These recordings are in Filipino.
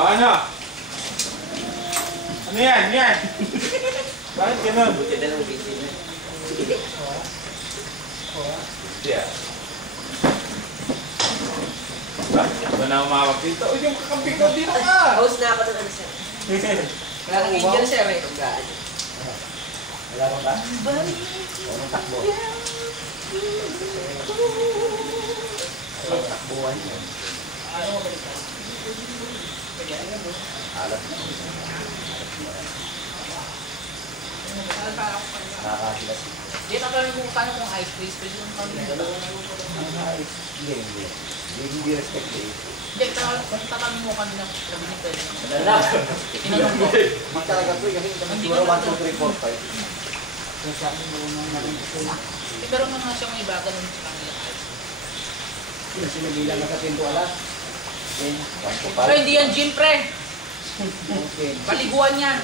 Ano? Ano yan? Yan! Bakit ganun? Buti na lang busy na. Yeah. Bakit ba na umawag dito? Uy, yung kakambing ko dito ka! Host na ako ng sir. Wala kang angel sir eh. Wala mo ba? Anong takbo? Anong takbuhan niya? Alas na. Nakakahilas. Hindi, tatanong kung paano kung ice cream, pwede yung kami. Hindi respect eh. Hindi, tatanong mo kami ng sabi ni pwede. Tinanong mo. Magtalaga po kasi kami siguro 1, 2, 3, 4, 5. Pero nga siyang iba, ganun sa kanila. Sinabilang na sa pinto alas. Pero hindi yan gym, pre. Paliguan yan.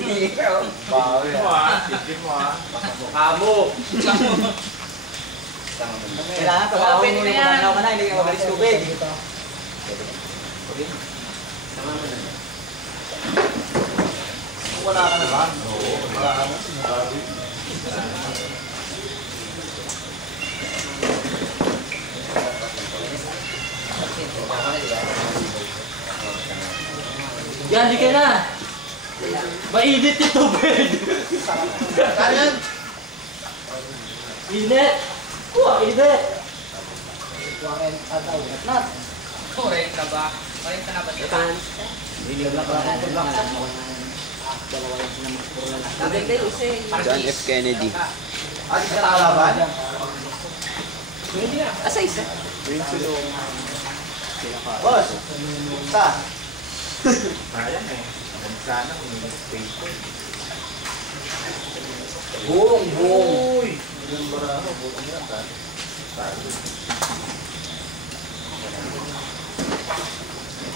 Ikaw. Bawi ah. Sige mo ah. Mukha mo. Kailangan pag-awin mo yung kumanaw ka na, hindi ka magalis tubig. Sama mo na. Wala ka naman. Oo, wala ka naman. Yan, di ka na. Mainit yung tubig. Kanan! Init. Init. Not. Correct ka ba? Correct ka na ba? Hindi lang ka lang paglaksan mo. John F. Kennedy. At sa kalaban? Asa isa? Boss! Sa? Ayan eh. Sana may paper. Buong! Uy! Yung bara mo, buong yan ka.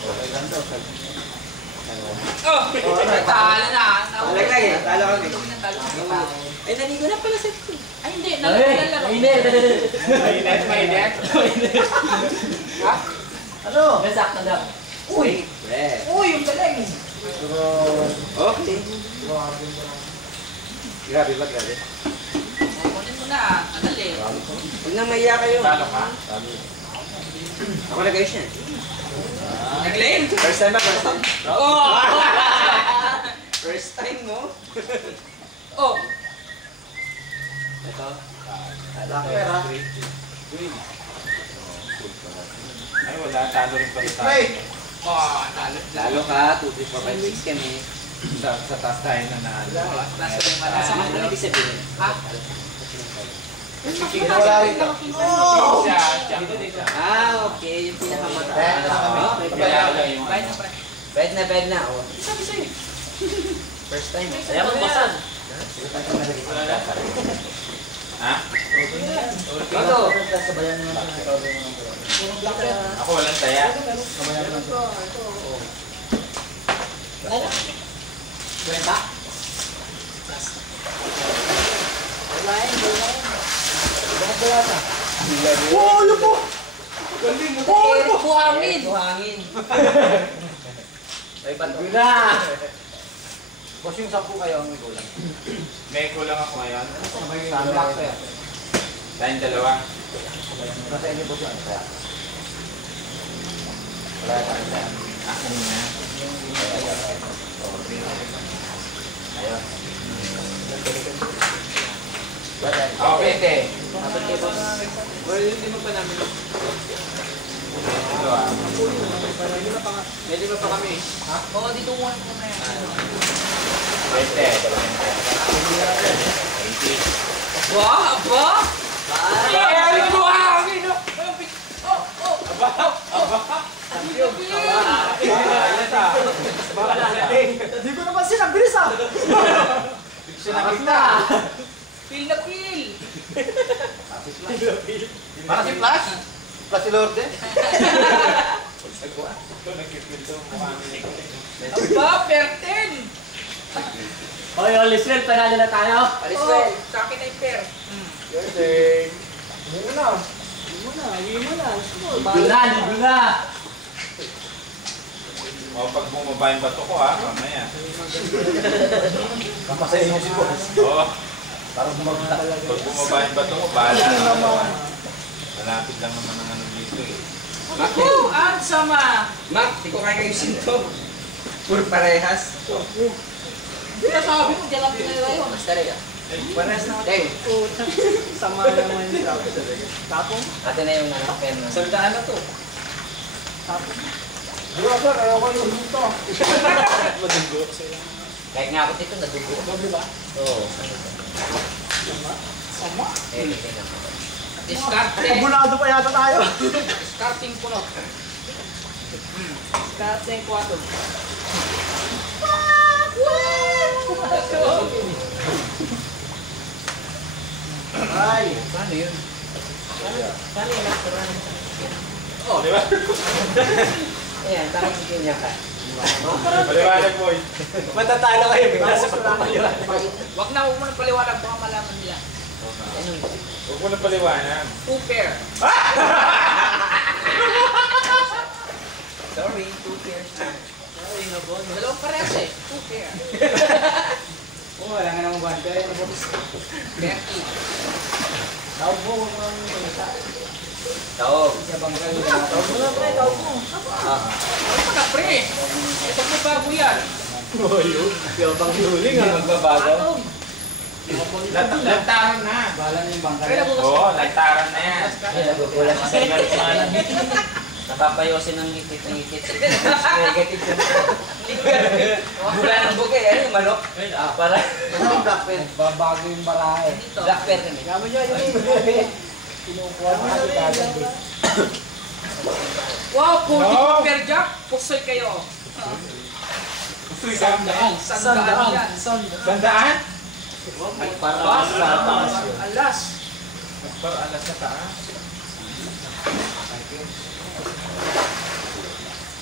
Okay lang daw. Oh! Talo na. Talaglag eh. Talo kami. Ay, naligo na pala sa ito. Ay, hindi. Nalala lang. Mainit. Mainit. Ha? Ano? Nasakta na. Uy! Uy, yung galing. Okay. Grabe ba? Grabe? Kunin mo na. Anal eh. Huwag nang maiya kayo. Talo ka? Ako na guys yan. Nag-lane? First time ba? First time? Oh! First time mo? Oh! Ito. Pera. Ay, wala. Talo rin pala tayo. Oh, talo. Lalo ka, 2, 3, 4, 5, 6 kami. Sa taas tayo na nalo. Nasa yung Sa malasa. ano ibig sabihin? Ha? Wala rin ka. Okay. Yung pinakamataas. Bed na. Oh. Sabi sa'yo. First time. Saya mo basan. Ha? Ito. Ako walang taya. Benta? Oh, ano po? Buhangin. Buhangin. Ay, ba't Na. Boss, yung 10 kayo ang may kulang. May kulang ako ngayon. Sa black sir. Tayong dalawa. Nasa inyo boss yung kaya. Wala ka rin kaya. Ako na. Ayun. Okay, te. Dapat kayo boss. Well, hindi mo pa namin. Ito ah. Pwede ba pa kami? Oo, dito mo na yan. Pwede. Wah, ba? Ay, buhangin. Hindi ko naman sinabilis ah! Sinabi na. Pil na pil. Para si Flash? Flash si Lorde? Aba, perten. Oy, Oliswell, panalo na tayo. Oh, sa akin ay per. Birthday! Ligo na. O, pag bumaba yung bato ko ha, mamaya. Kapasayin mo si boss. Oo. Parang bumagta. Pag bumaba yung bato ko, bahala na naman. Malapit lang naman ang ano dito eh. Ako, ang sama. Mac, di ko kaya ayusin to. Puro parehas. Hindi na sabi ko, dyan lang pinalayo. Basta rin ah. Pares na. Deng, Sama naman yung tapong. atin na yung pen na. Sandaan na to. Diba sir, ayaw ko yung dito. Kahit nga ako dito, nadugo. Doble ba? Oo. Sama? Eh, tingnan mo. Diskarte. Bunado pa yata tayo. Discarding puno. Discarding 4. Ay. Paano yun? Paano yung natural? Oh, di ba? Ayan, parang sige niya ka. Paliwanag mo eh. Matatalo kayo, bigla sa pagpapaliwan. Huwag mo na paliwanag, baka malaman nila. Ano? Huwag mo na paliwanag. 2 pair. Sorry, 2 pairs. Dalawang parehas eh. 2 pair. Oo, wala nga namang bante. 30. Tawag mo, huwag mo ang isa. Taog. Tawag mo na, pre, tawag mo. Ano na pre? Ito mo bago yan. Oo, yun. Yabang huling Hindi magbabago. Lantaran na. Bala na yung bangka. Kaya nabukas Oo, lantaran na yan. Ay, nagugulat sa singarumanan. Napapayosin ng ngipit ng ngipit. Negative na. Wala ng bukay. Ano yung manok? Para. Ano black pen? Babago yung barahe. dito. Black bear kami. Kama nyo, yung kinukuha mo kasi kagad. Wow, 40 No. pair jack. Pusoy kayo. Sandaan. Sandaan yan. Sandaan? Para Wow, sa taas yun. alas. Para alas na taas.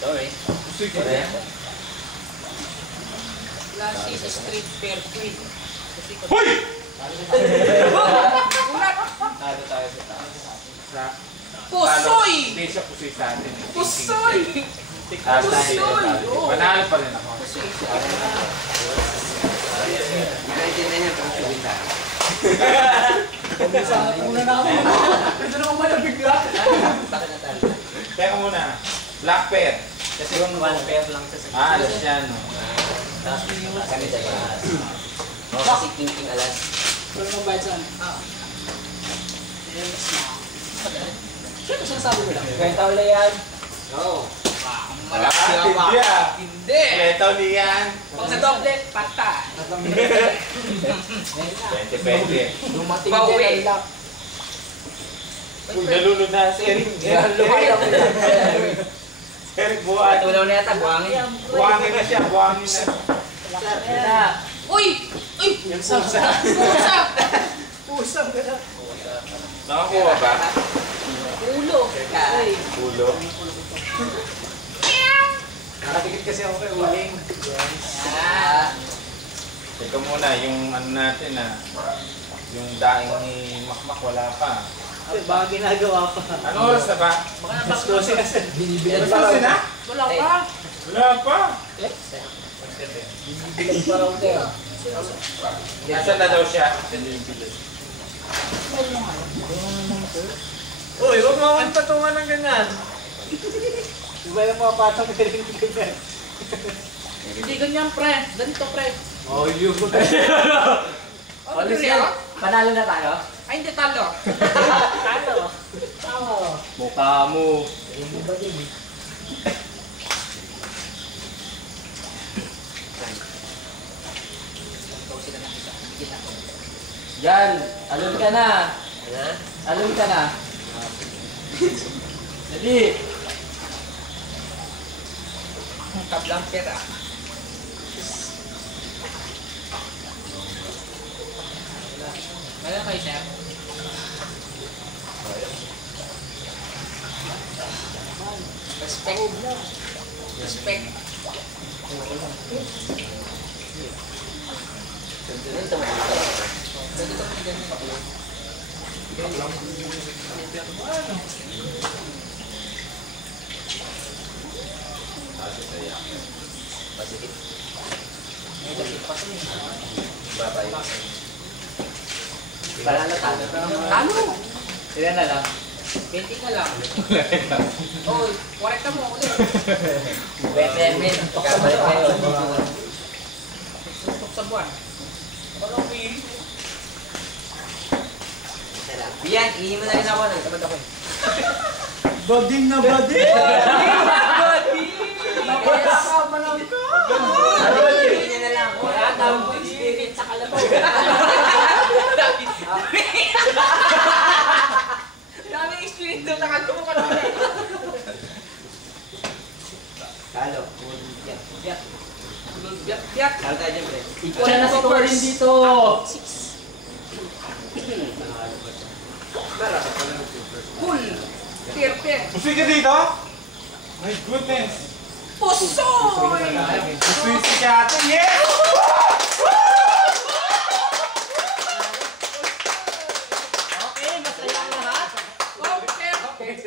Sorry. Gusto ko na yan. Classic street pair queen. Kasi ko. Hoy! Ulat. Tado tayo sa taas. Pusoy. Hindi siya pusoy sa atin. Pusoy. Taas tayo. Pusoy. Oo. Panalo pa rin ako. Pusoy. Hindi ka intindihan niya kung sabihin tayo. Una na kami. Pwede naman malabigla. Bakit na tayo? Teka muna. Black pair. Kasi yung 1 pair lang sa sakit. Alas yan. No? Tapos kami tayo alas. Oo, kasi king alas. Wala nang bayad saan? Siyempre sinasabi mo lang. Kwenta ulit yan. Oo. Malaki Ah, ang hindi ah. Hindi. Ito liyan. Pag sa doble, pata. 20-20. Lumating Pauwi. din ang lock. Uy, nalunod na si Eric. Lumalang mo yan. Si Eric buwan. At wala na yata, buhangin. Buwangin na siya. Buwangin na. Uy! Uy! Pusa. Pusa! Pusa ka na. Nakakuha ba? Ulo. Ulo. Nakatikit kasi ako kay Uling. Ito muna, yung ano natin yung daing ni Makmak wala pa. Baka ginagawa pa. Ano oras na ba? Baka na Mas 12 na sir. Binibilan Alas pa raw. 12 na? Wala pa. Wala pa. Binibilan pa raw tayo. Nasaan na daw siya? Uy, huwag mo akong patungan ng ganyan. Diba yung mga patang ka rin ganyan? Hindi ganyan, pre. Ganito, pre. Oh, yun. Oh, really, ah? Panalo na tayo? Ay, hindi talo. Talo. Tama. Mukha mo. Hindi ba din eh? Yan, alun ka na. Alun ka na. Dali. Tablang pera. Wala kayo, sir. Respect. Respect. Ganito mo. Ganito kami ganyan. Saya. Pasikip. May dapit pa ito eh. Babay. Panalo talo. Talo! Ilan na lang? 20 na lang. Oh, 40 mo ulit. Pwede min. Kabalik kayo. Sustok sa buwan. Walang wheel. Yan, ihin mo na rin ako. Nagtabad ako eh. Bading na bading! Ihin niya na lang. Wala daw experience sa kalabaw. Daming experience doon sa kalabaw ka naman eh. Talo. Biyak. Biyak. Talo tayo dyan, pre. Siya na si Corin dito! Cool. Perfect. Pusoy ka dito? My goodness! Pusoy! Pusoy si Kate! Yes! Okay, masaya ang lahat. Oh, perfect.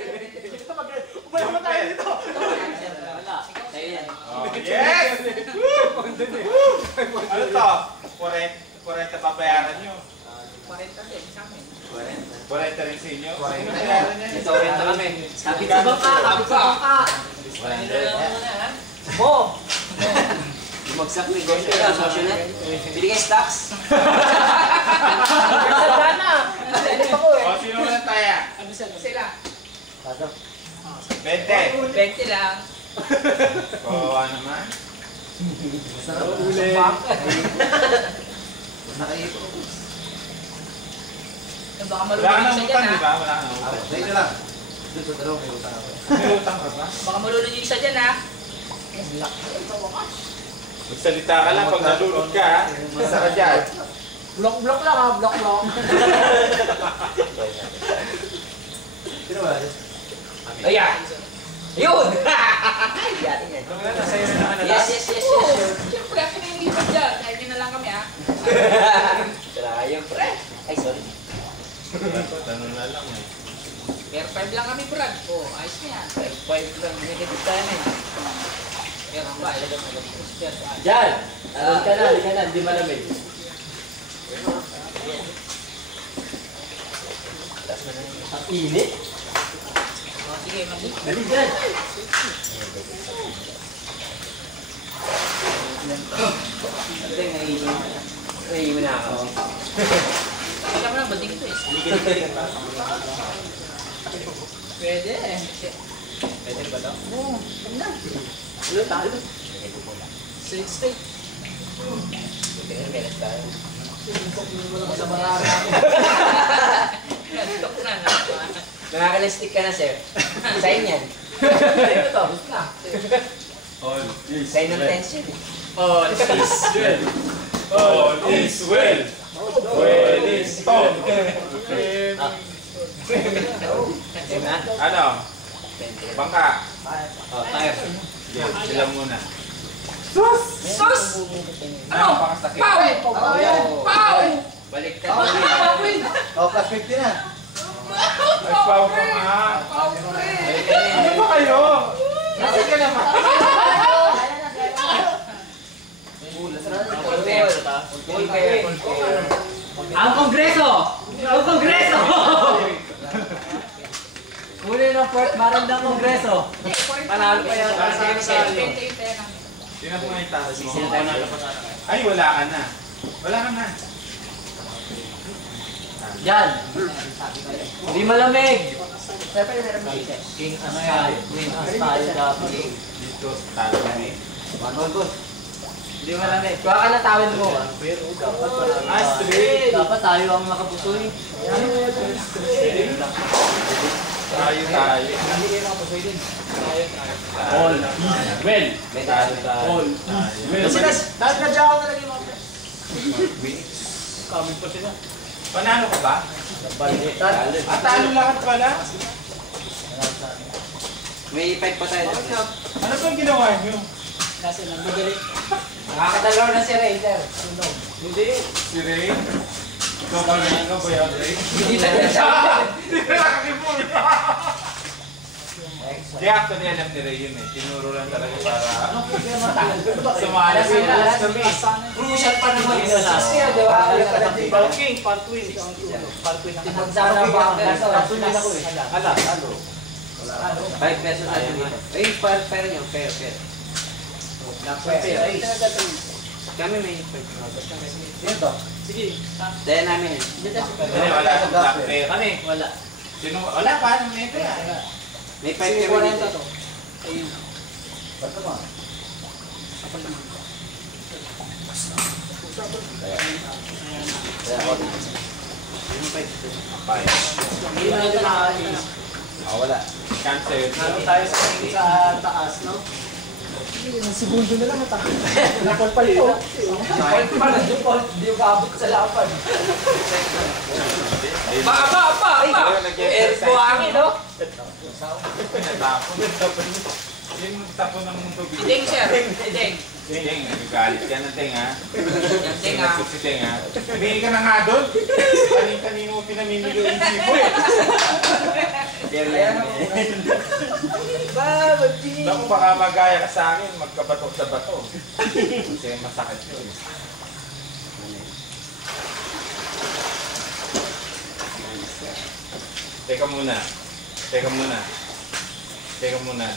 Umayaw mo tayo dito! Wala. Tayo yan. Oh, yes! Ano to? 40 papayaran nyo. 40 din sa amin. 40 rin sa inyo. Sino bayaran niya? Ito rin na kami. Kapit sa bangka! Kapit sa bangka! 100. Bo! Bumagsak ni Gosyo na. Sosyo na. Bili kayo stocks. Sana! Ano ako eh? O, sino na tayo? Sila. 20. 20 lang. Kawawa naman. Sarap uli! Baka Wala malulog ka yung nang isa utang, dyan di ha. ba? Wala ka nang utang. Dito lang. Dito, dalawa may utang ako. May utang ka ba? Baka malulog yung isa dyan ha. Magsalita ka lang pag nalulog ka, ha? Isa ka dyan. Block lang ha! Block. Sino ba? Ayan. Yun! Yatin yan. Nasa'yo na naman Yes. Oo. Siyempre, ako na yung lipat dyan. Kaya din na lang kami ha. Sayang, pre. Ay, sorry. Tanong na lang eh. Pero 5 lang kami, Brad. Oh, ayos na yan. 5 lang. Negative tayo na eh. Pero 5. Diyan! Alam ka na, hindi malamig. Ang init? Oh, sige, mag-hit. Dali dyan! Ito yung naiiwan na ako. Kaya mo lang, bading ito eh. Pwede eh. Pwede ba ito? Oo, ganda. Ano tayo? 60. Buti nga meron tayo. Sa marami. Nag-stop na. Nakakalistik ka na, sir. Sign yan. Ano to? All is Sign ng tension eh. All is well. All is well. Well is Tom. Ano? Bangka. Oh, tayo. Sige, sila muna. Sus! Ano? Napakasakit. Pau! Pau! Balik ka. Oh, plus 50 na. Ay, pau ka nga. Pau, pre! Ano ba kayo? Kasi ka naman. Full kayo. Ang Kongreso! Ang Kongreso! Huli ng Fort Marandang Kongreso. Panalo pa yan. Sino po may taas mo? Ay, wala ka na. Wala ka na. Yan! Hindi malamig! King ano yan? Queen as tayo dapat. Dito, talo na eh. Hindi malamig. Kuha ka na tawin mo. Astrid! Dapat tayo ang nakapusoy. Tayo tayo. All is well. Tayo tayo. All is well. Dahil na dyan ako talaga yung mga kami pa sila. Panalo ka ba? At talo lahat pala? May 5 pa tayo. Ano ba yung ginawa nyo? Kasi nagbigaling. Nakakadalaw na si Raider. Hindi. Si Ray? Ikaw ba yan, Ray? Hindi na siya. Hindi na nakakipul. Di actually alam ni Ray yun eh. Tinuro lang talaga para sumala sila. Crucial pa naman yun. Kaya diba? Parking, part-win. Part-win. Magsara ba ang peso? Part-win ako eh. Hala. 5 pesos na yun. Ay, fair nyo. Fair. Kami may 5. Dito. Sige. Dahil namin eh. Hindi, wala akong black pair. Kami, wala. Sino? Wala pa, anong neto yan? May 5 kami dito. Ayun. Ba't naman? Kaya ako dito. Five. Hindi na natin nakakain. Wala. Cancel. Namin tayo sa taas, no? Segundo na lang natakot. Napol pa ito. Hindi yung kabot sa lapan. Ba! Air po angin, no? Natapon. Yung tapon ng tubig. Ideng, sir. Ideng. Ting, nagagalit ka na Ting ha. Yung Ting, ha? Si Ting ha. Humingi ka na nga doon. Kanino mo pinamimili yung isipo eh. Naku, baka magaya ka sa akin, magkabatok sa bato. Kasi masakit yun. Teka muna.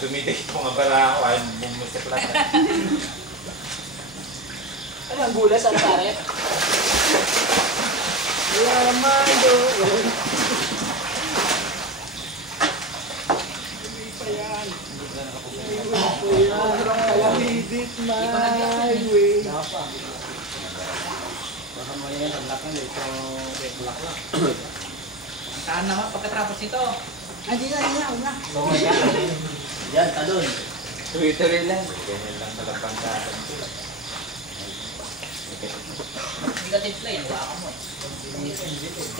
Dumidikit ko nga bara ako, ayaw bumusiklat. Ano ang gulas ang taret? Yaman doon. Hindi pa yan. Kaya hidit my way. Baka mo yan, tablak na dito. Black lang. Saan naman pagkatapos ito? Hindi na. Yan, talon. Tuloy-tuloy lang. Ganyan lang sa lapangkatan. Negative play, wala ka mo.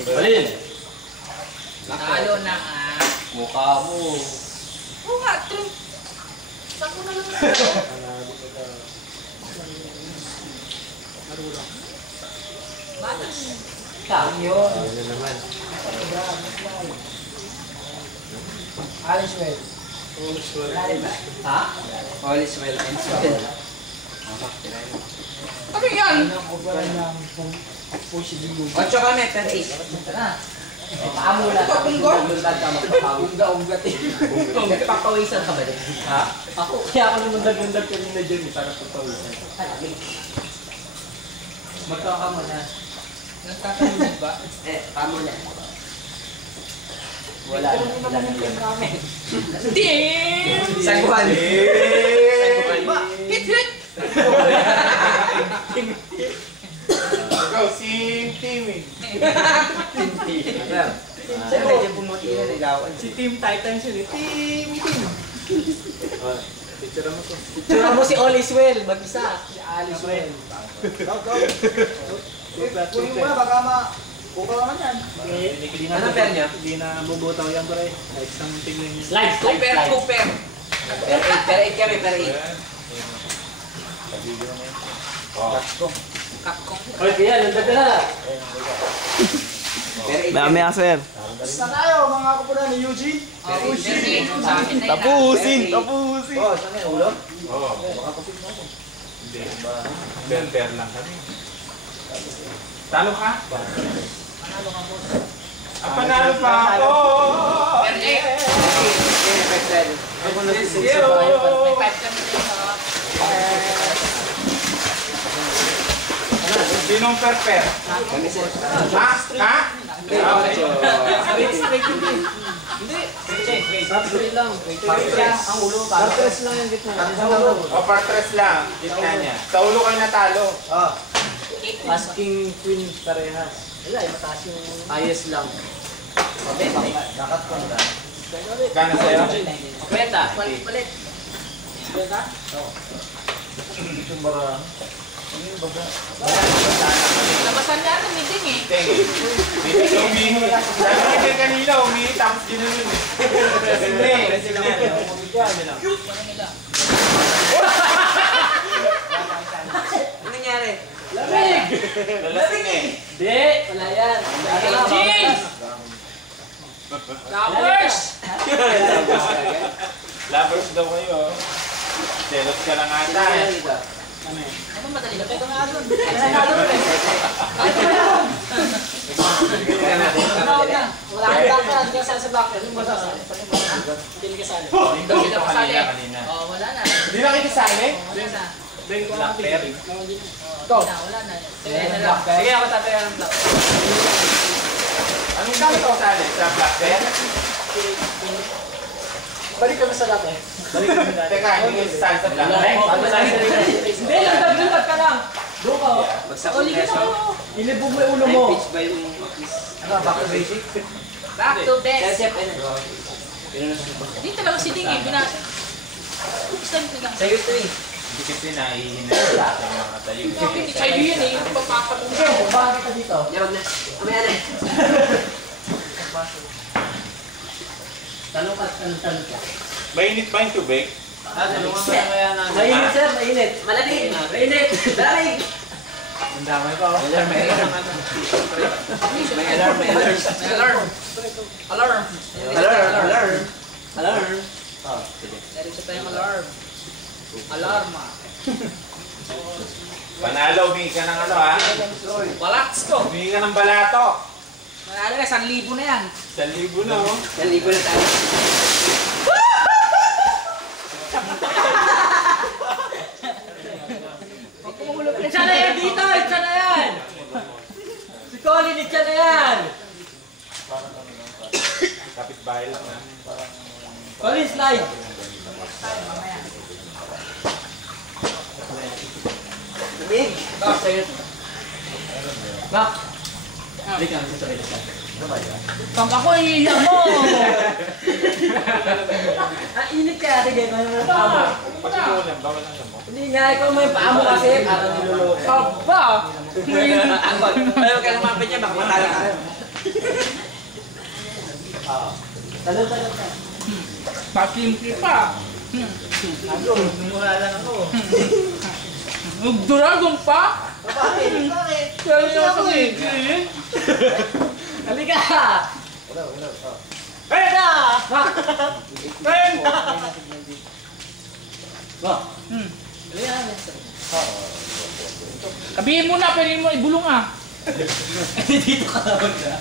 Balin. Talo na ah. Mukha mo. Oo nga, true. Sako na lang. Batas. Yun. Ano naman? Alice well. Ha? All is well and well. Ano yan? Ocho kami, per 8. Paamula. Pagulad ka magpapaugat eh. Papawisan ka ba rin? Ha? Ako, kaya ako naman nagandang kanina dyan para papawisan. Magkaka mo na. Nagkakalimig ba? Pamula. Wala na. Damn! Sagwan. Hit, hit! Ikaw, si Timmy. Sir, medyo pumuti na ligawan. Si Team Titans yun eh. Team! Picture mo ko. Tsura mo si Alice well, mag-isa. Si Alice well. Kunin mo na, baka kuka naman yan. Anong pair niya? Hindi na bubutaw yan pre. Kahit something lang yun. Cooper, Cooper. Per 8 kami, per 8. Oh. Capcom. Oy, kaya, nandun ka na. Per 8. Dami ka, sir. Tapos na tayo, mga kapunan ni Eugene. Tapusin! Oh, saan yung ulo? Oo. Hindi. Ber lang kami. Talo ka? Panalo ka po. Panalo pa ako! Per 8. Let's go! May 5 kami din ha. Sinong per? Kami sir. Ha? Ha? Straight hindi. Hindi. Straight lang. Ang ulo. Partres lang yung gitna. O, partres lang. Gitna niya. Sa ulo kayo natalo. Ah, Asking queen parehas. Wala, mataas yung ayos lang. nakat ko na. Gana sa'yo? Kwenta. Palit. Kwenta? Yung bara. Labasan niya ito, meeting eh. Hindi ka umihi. Sabi ka kanina, umihi tapos ginanon eh. Hindi. Ano nila? Ano nangyari? Lamig! Lalasing eh. Hindi, wala yan. Jeans! Flowers! Lovers daw kayo. Jealous ka lang ata eh. Ano madali na? Ito nga doon. Wala kang doctor. Hindi ka saan sa doctor. Yung mga sasali. Hindi ka sali. Dito dito kanina. Oh, wala na. Hindi na kita sali? Wala na. Black pair. Go. Wala na. Sige, sige ako tatayan ng black. Anong gamit ko sali? Sa black pair? Balik kami sa dati. Balik kami dati. Teka, hindi ko sasali sa black pair? Hindi, lagdag ka lang. Doon ka. Bagsak ko peso. Ilibog mo yung ulo mo. Pitch ba yung office? Ano, back to basic? Back to best. Dito lang si Dingy. Binasa. Oops, time ko lang. Sa'yo ito eh. Hindi kasi nahihina sa mga tayo. Sa'yo yun eh. Yung papapatong Sige, bakit kita dito? Yawag na. Kamaya na. Tanong ka. Mainit ba yung tubig? Mainit sir, mainit. Malamig. Mainit. Malamig. Ang damay pa. Alarm, may alarm. May alarm, may alarm. Alarm. Alarm. Alarm. Alarm. Diretso tayong alarm. Alarma. Panalo, humingi ka ng ano ha? Balaks ko. Humingi ka ng balato. Manalo na, 1,000 na yan. 1,000 na oh. Naligo na tayo. Itsa na yan dito! Itsa na yan! Si Colin, itsa na yan! Kapit-bahay lang ha. Colin, slide! Lamig. Back, sa'yo. Back! Balik lang, sa toilet ka. Pag ako iiyak mo. Init ka, sige, ano na paa mo? Pag-ulam, bawal ang mo. Hindi nga, ikaw may paa mo kasi. Parang niluloko. Aba. Ayaw ka lumapit niya, baka matala ka. Talon ka. Pakimpi pa. Ano, mumura lang ako. Nagduragon pa. Bakit? Kaya ako eh. Halika! Pwede! Pwede! Halika na, mister. Sabihin mo na, pwede mo ibulong ah. Dito ka naman ka.